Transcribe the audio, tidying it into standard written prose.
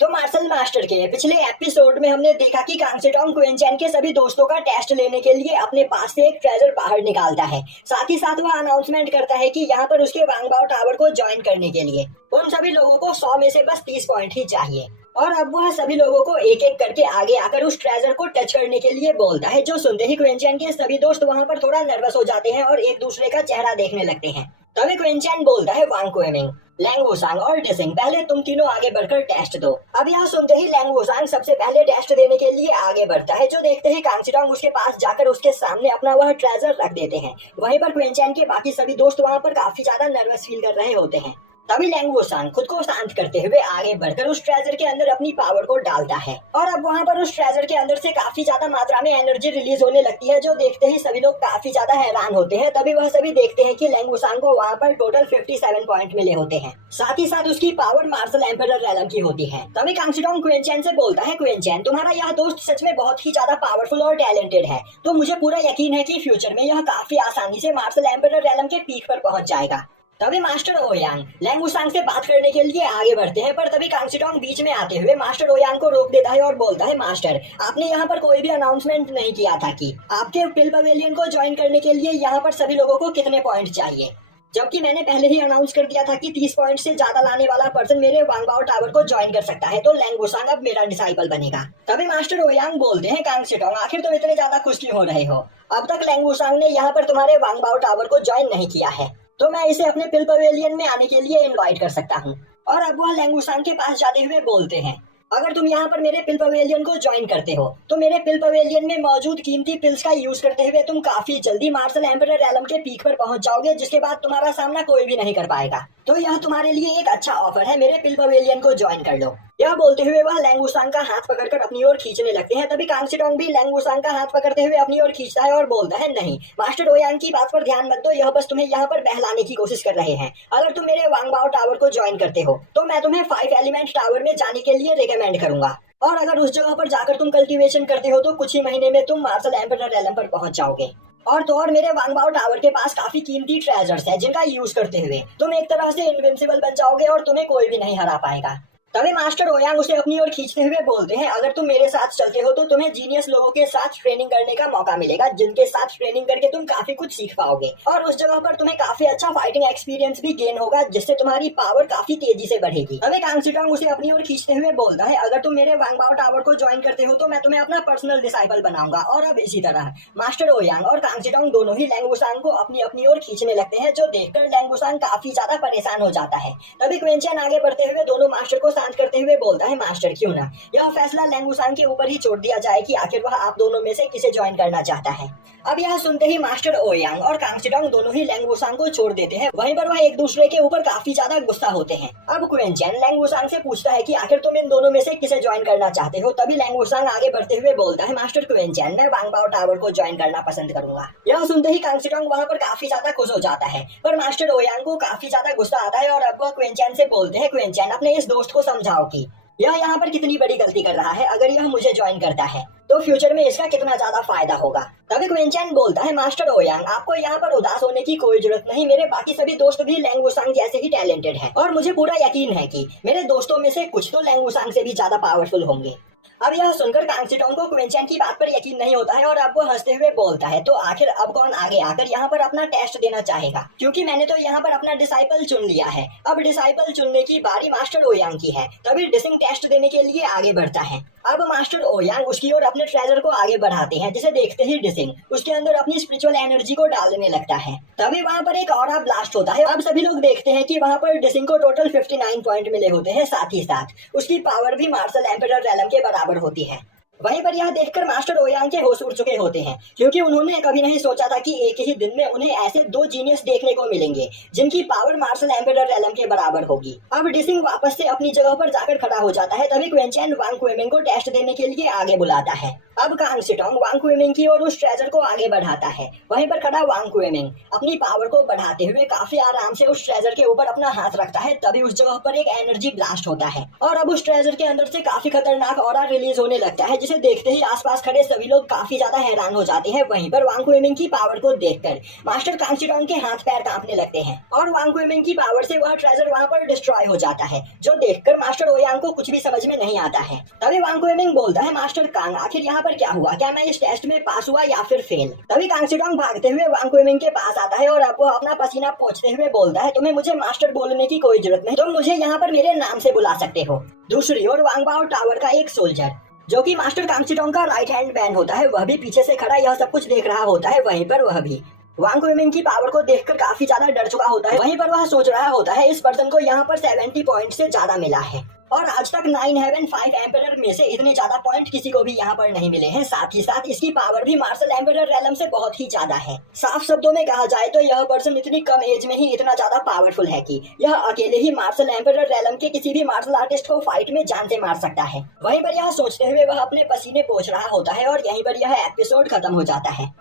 तो martial master के पिछले एपिसोड में हमने देखा कि कांगसेटोंग क्विंचेन के सभी दोस्तों का टेस्ट लेने के लिए अपने पास से एक ट्रेजर बाहर निकालता है। साथ ही साथ वह अनाउंसमेंट करता है कि यहाँ पर उसके वांगबाओ टावर को ज्वाइन करने के लिए उन सभी लोगों को 100 में से बस 30 पॉइंट ही चाहिए। और अब वह सभी लोगों को एक एक करके आगे आकर उस ट्रेजर को टच करने के लिए बोलता है, जो सुनते ही क्विंचेन के सभी दोस्त वहाँ पर थोड़ा नर्वस हो जाते हैं और एक दूसरे का चेहरा देखने लगते हैं। तभी क्विंचेन बोलता है, वांग कुएमिंग, लैंग वुसांग और डिसिंग, पहले तुम तीनों आगे बढ़कर टेस्ट दो। अब यहाँ सुनते ही लैंग वुसांग सबसे पहले टेस्ट देने के लिए आगे बढ़ता है, जो देखते ही कांगसेटोंग उसके पास जाकर उसके सामने अपना वह ट्रेजर रख देते हैं। वहीं पर क्विंचेन के बाकी सभी दोस्त वहाँ पर काफी ज्यादा नर्वस फील कर रहे होते हैं। तभी लैंग वुसांग खुद को शांत करते हुए आगे बढ़कर उस ट्रेजर के अंदर अपनी पावर को डालता है और अब वहाँ पर उस ट्रेजर के अंदर से काफी ज्यादा मात्रा में एनर्जी रिलीज होने लगती है, जो देखते ही सभी लोग काफी ज्यादा हैरान होते हैं। तभी वह सभी देखते हैं कि लैंग वुसांग को वहाँ पर टोटल 57 पॉइंट मिले होते हैं। साथ ही साथ उसकी पावर मार्शल एम्परर रेलम की होती है। तभी कांगसेटोंग क्विंचेन से बोलता है, क्विंचेन, तुम्हारा यह दोस्त सच में बहुत ही ज्यादा पावरफुल और टैलेंटेड है, तो मुझे पूरा यकीन है कि फ्यूचर में यह काफी आसानी से मार्शल एम्परर रेलम के पीक पर पहुंच जाएगा। तभी मास्टर ओयांग लैंग वुसांग से बात करने के लिए आगे बढ़ते हैं, पर तभी कांगसेटोंग बीच में आते हुए मास्टर ओयांग को रोक देता है और बोलता है, मास्टर, आपने यहाँ पर कोई भी अनाउंसमेंट नहीं किया था कि आपके पिल पवेलियन को ज्वाइन करने के लिए यहाँ पर सभी लोगों को कितने पॉइंट चाहिए, जबकि मैंने पहले ही अनाउंस कर दिया था कि 30 पॉइंट से ज्यादा लाने वाला पर्सन मेरे वांगबाओ टावर को ज्वाइन कर सकता है, तो लैंग वुसांग अब मेरा डिसाइपल बनेगा। तभी मास्टर ओयांग बोलते हैं, कांगसेटोंग, आखिर तुम इतने ज्यादा खुश क्यों हो रहे हो? अब तक लैंग वुसांग ने यहाँ पर तुम्हारे वांगबाओ टावर को ज्वाइन नहीं किया है, तो मैं इसे अपने पिल पवेलियन में आने के लिए इनवाइट कर सकता हूँ। और अब वह लैंग वुसांग के पास जाते हुए बोलते हैं, अगर तुम यहाँ पर मेरे पिल पवेलियन को ज्वाइन करते हो तो मेरे पिल पवेलियन में मौजूद कीमती पिल्स का यूज करते हुए तुम काफी जल्दी मार्शल एम्परर रेलम के पीक पर पहुंच जाओगे, जिसके बाद तुम्हारा सामना कोई भी नहीं कर पाएगा। तो यह तुम्हारे लिए एक अच्छा ऑफर है, मेरे पिल पवेलियन को ज्वाइन कर लो। यह बोलते हुए वह लैंग वुसांग का हाथ पकड़कर अपनी ओर खींचने लगते हैं। तभी कांगसेटोंग भी लैंग वुसांग का हाथ पकड़ते हुए अपनी ओर खींचता है और बोलता है, नहीं मास्टर ओयांग की बात पर ध्यान मत दो, यह बस तुम्हें यहाँ पर बहलाने की कोशिश कर रहे हैं। अगर तुम मेरे वांगबाओ टावर को ज्वाइन करते हो तो मैं तुम्हें 5 एलिमेंट टावर में जाने के लिए रिकमेंड करूंगा, और अगर उस जगह पर जाकर तुम कल्टीवेशन करते हो तो कुछ ही महीने में तुम मार्शल एम्परर रेलम पर पहुंच जाओगे। और तो और मेरे वांगबाओ टावर के पास काफी कीमती ट्रेजर्स है, जिनका यूज करते हुए तुम एक तरह से इनविंसिबल बन जाओगे और तुम्हें कोई भी नहीं हरा पाएगा। तभी मास्टर ओयांग उसे अपनी ओर खींचते हुए बोलते हैं, अगर तुम मेरे साथ चलते हो तो तुम्हें जीनियस लोगों के साथ ट्रेनिंग करने का मौका मिलेगा, जिनके साथ ट्रेनिंग करके तुम काफी कुछ सीख पाओगे, और उस जगह पर तुम्हें काफी अच्छा फाइटिंग एक्सपीरियंस भी गेन होगा, जिससे तुम्हारी पावर काफी तेजी से बढ़ेगी। तभी कांगसेटोंग उसे अपनी ओर खींचते हुए बोलता है, अगर तुम मेरे वांगबाओ टावर को ज्वाइन करते हो तो मैं तुम्हें अपना पर्सनल डिसाइपल बनाऊंगा। और अब इसी तरह मास्टर ओयांग और कांगसेटोंग दोनों ही लैंग वुसांग को अपनी अपनी ओर खींचने लगते हैं, जो देखकर लैंग वुसांग काफी ज्यादा परेशान हो जाता है। तभी क्विंचेन आगे बढ़ते हुए दोनों मास्टर को शांत करते हुए है, मास्टर, क्यों ना यह फैसला लैंग वुसांग के ऊपर ही छोड़ दिया जाए कि आखिर वह आप दोनों में से किसे ज्वाइन करना चाहता है। अब यह सुनते ही मास्टर ओयांग और कांगसेटोंग दोनों ही लैंग वुसांग को छोड़ देते हैं। वहीं पर वह एक दूसरे के ऊपर काफी ज्यादा गुस्सा होते हैं। अब क्विंचेन लैंग वुसांग से पूछता है कि आखिर तुम इन दोनों में से किसे ज्वाइन करना चाहते हो। तभी लैंग वुसांग आगे बढ़ते हुए बोलता है, मास्टर क्विंचेन, मैं वांगबाओ टावर को ज्वाइन करना पसंद करूंगा। यह सुनते ही कांगसेटोंग वहाँ पर काफी ज्यादा खुश हो जाता है, पर मास्टर ओयांग को काफी ज्यादा गुस्सा आता है और अब वह क्विंचेन से बोलते हैं, क्विंचेन, अपने इस दोस्त को समझाओ कि यह यहाँ पर कितनी बड़ी गलती कर रहा है। अगर यह मुझे ज्वाइन करता है तो फ्यूचर में इसका कितना ज्यादा फायदा होगा। तभी क्विंचेन बोलता है, मास्टर ओयांग, आपको यहाँ पर उदास होने की कोई जरूरत नहीं, मेरे बाकी सभी दोस्त भी लैंग वुसांग जैसे ही टैलेंटेड हैं, और मुझे पूरा यकीन है कि मेरे दोस्तों में से कुछ तो लैंग वुसांग से भी ज्यादा पावरफुल होंगे। अब यह सुनकर कांगसेटोंग को क्विंचेन की बात पर यकीन नहीं होता है और अब वो हंसते हुए बोलता है, तो आखिर अब कौन आगे आकर यहाँ पर अपना टेस्ट देना चाहेगा, क्योंकि मैंने तो यहाँ पर अपना डिसाइपल चुन लिया है। अब डिसाइपल चुनने की बारी मास्टर ओयांग की है। तभी डिसिंग टेस्ट देने के लिए आगे बढ़ता है। अब मास्टर ओयांग उसकी ओर अपने ट्रेजर को आगे बढ़ाते हैं, जिसे देखते ही डिसिंग उसके अंदर अपनी स्पिरिचुअल एनर्जी को डालने लगता है। तभी वहाँ पर एक ऑरा ब्लास्ट होता है। अब सभी लोग देखते हैं कि वहाँ पर डिसिंग को टोटल 59 पॉइंट मिले होते हैं। साथ ही साथ उसकी पावर भी मार्शल एम्परर रेलम के बराबर होती है। वहीं पर यह देखकर मास्टर ओयांग के होश उड़ चुके होते हैं, क्योंकि उन्होंने कभी नहीं सोचा था कि एक ही दिन में उन्हें ऐसे दो जीनियस देखने को मिलेंगे जिनकी पावर मार्शल एम्परर रेलम के बराबर होगी। अब डिसिंग वापस से अपनी जगह पर जाकर खड़ा हो जाता है। तभी क्विंचेन वांग कुएमिंग को टेस्ट देने के लिए आगे बुलाता है। अब कांगसेटोंग वांग कुएमिंग की ओर उस ट्रेजर को आगे बढ़ाता है। वहीं पर खड़ा वांग कुएमिंग अपनी पावर को बढ़ाते हुए काफी आराम से उस ट्रेजर के ऊपर अपना हाथ रखता है। तभी उस जगह पर एक एनर्जी ब्लास्ट होता है और अब उस ट्रेजर के अंदर से काफी खतरनाक ऑरा रिलीज होने लगता है, इसे देखते ही आसपास खड़े सभी लोग काफी ज्यादा हैरान हो जाते हैं। वहीं पर वांग कुएमिंग की पावर को देखकर मास्टर कांगसीडोंग के हाथ पैर कांपने लगते हैं और वांग कुएमिंग की पावर से वह ट्रेजर वहां पर डिस्ट्रॉय हो जाता है, जो देखकर मास्टर ओयांग को कुछ भी समझ में नहीं आता है। तभी वांग कुएमिंग बोलता है, मास्टर कांग, आखिर यहाँ पर क्या हुआ? क्या मैं इस टेस्ट में पास हुआ या फिर फेल? तभी कांगसीडोंग भागते हुए वांग कुएमिंग के पास आता है और अब वो अपना पसीना पोंछते हुए बोलता है, तुम्हें मुझे मास्टर बोलने की कोई जरूरत नहीं, तुम मुझे यहाँ पर मेरे नाम से बुला सकते हो। दूसरी ओर वांगबाओ टावर का एक सोल्जर जो कि मास्टर कांगसीडोंग का राइट हैंड मैन होता है, वह भी पीछे से खड़ा यह सब कुछ देख रहा होता है। वहीं पर वह भी वांग कुएमिंग की पावर को देखकर काफी ज्यादा डर चुका होता है। वहीं पर वह सोच रहा होता है, इस पर्सन को यहाँ पर 70 पॉइंट से ज्यादा मिला है और आज तक 9 हेवन 5 एम्परर में से इतने ज्यादा पॉइंट किसी को भी यहाँ पर नहीं मिले हैं। साथ ही साथ इसकी पावर भी मार्शल एम्परर रेलम से बहुत ही ज्यादा है। साफ शब्दों में कहा जाए तो यह पर्सन इतनी कम एज में ही इतना ज्यादा पावरफुल है कि यह अकेले ही मार्शल एम्परर रेलम के किसी भी मार्शल आर्टिस्ट को फाइट में जान से मार सकता है। वहीं पर यह सोचते हुए वह अपने पसीने पोंछ रहा होता है और यहीं पर यह एपिसोड खत्म हो जाता है।